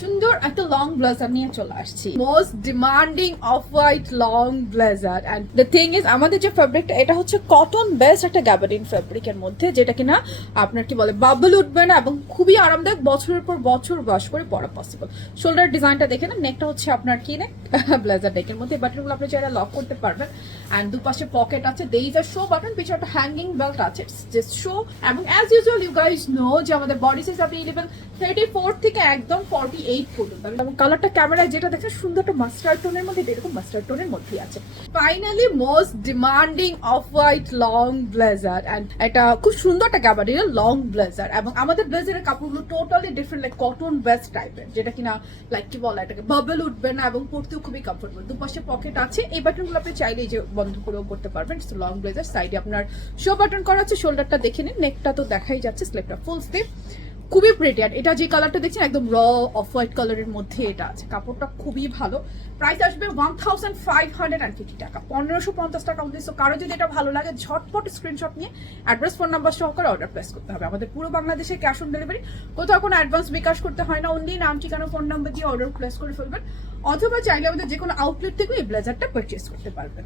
সুন্দর একটা long blazer নিয়ে চলে আসছি, most demanding of white long blazer. And the thing is, আমাদের যে ফেব্রিকটা এটা হচ্ছে কটন বেস্ট একটা গ্যাবার্ডিন ফেব্রিকের মধ্যে, যেটা কিনা আপনার কি বলে বাবল উঠবে না এবং খুবই আরামদায়ক, বছরের পর বছর ওয়াশ করে পরা পসিবল। শোল্ডার ডিজাইনটা দেখে না, নেকটা হচ্ছে আপনার কি নেক ব্লেজার নেকের মধ্যে, বাটনগুলো আপনি চাইলে লক করতে পারবেন। এন্ড দুপাশে পকেট আছে, দেই ইজ আ শো বাটন, পিছনে একটা হ্যাঙ্গিং বেল্ট আছে, জাস্ট শো। এবং as usual you guys know যে আমাদের বডি সাইজ অ্যাভেলেবল 34 থেকে একদম 48 পর্যন্ত। এবং কালারটা ক্যামেরায় যেটা দেখছেন সুন্দর একটা মাস্টার্ড টোনের মধ্যে, এরকম মাস্টার্ড টোনের মধ্যেই আছে। Finally most demanding of white long blazer, and এটা খুব সুন্দর একটা গ্যাবার্ডিনের লং ব্লেজার। এবং আমাদের ব্লেজারের কাপড়গুলো totally different, like cotton best টাইপের, যেটা কিনা লাইক কি বলে এটাকে বাবল উঠবে না এবং পরতেও খুবই কমফোর্টেবল। দুপাশে পকেট আছে, এই বাটনগুলো আপনি চাইলে যে বন্ধ করেও করতে পারবেন। লং ব্লেজার সাইডে আপনার শো বাটন করা আছে, শোল্ডারটা দেখে নিন, নেকটা তো দেখাই যাচ্ছে, স্লিভটা ফুল স্লিভ, খুবই প্রিটি। আর এটা যে কালারটা দেখছেন একদম র অফ হোয়াইট কালারের মধ্যে এটা আছে, কাপড়টা খুবই ভালো। প্রাইস আসবে 1550 টাকা, 1550 টাকা মধ্যে। সো কারো যদি এটা ভালো লাগে ঝটপট স্ক্রিনশট নিয়ে অ্যাড্রেস ফোন নাম্বার সহকারে অর্ডার প্লেস করতে হবে। আমাদের পুরো বাংলাদেশে ক্যাশ অন ডেলিভারি, কোথাও কোনো অ্যাডভান্স বিকাশ করতে হয় না, অনলি নাম ঠিকানা ফোন নাম্বার দিয়ে অর্ডার প্লেস করে ফেলবেন, অথবা চাইলে আমাদের যে কোনো আউটলেট থেকে এই ব্লেজারটা পারচেস করতে পারবেন।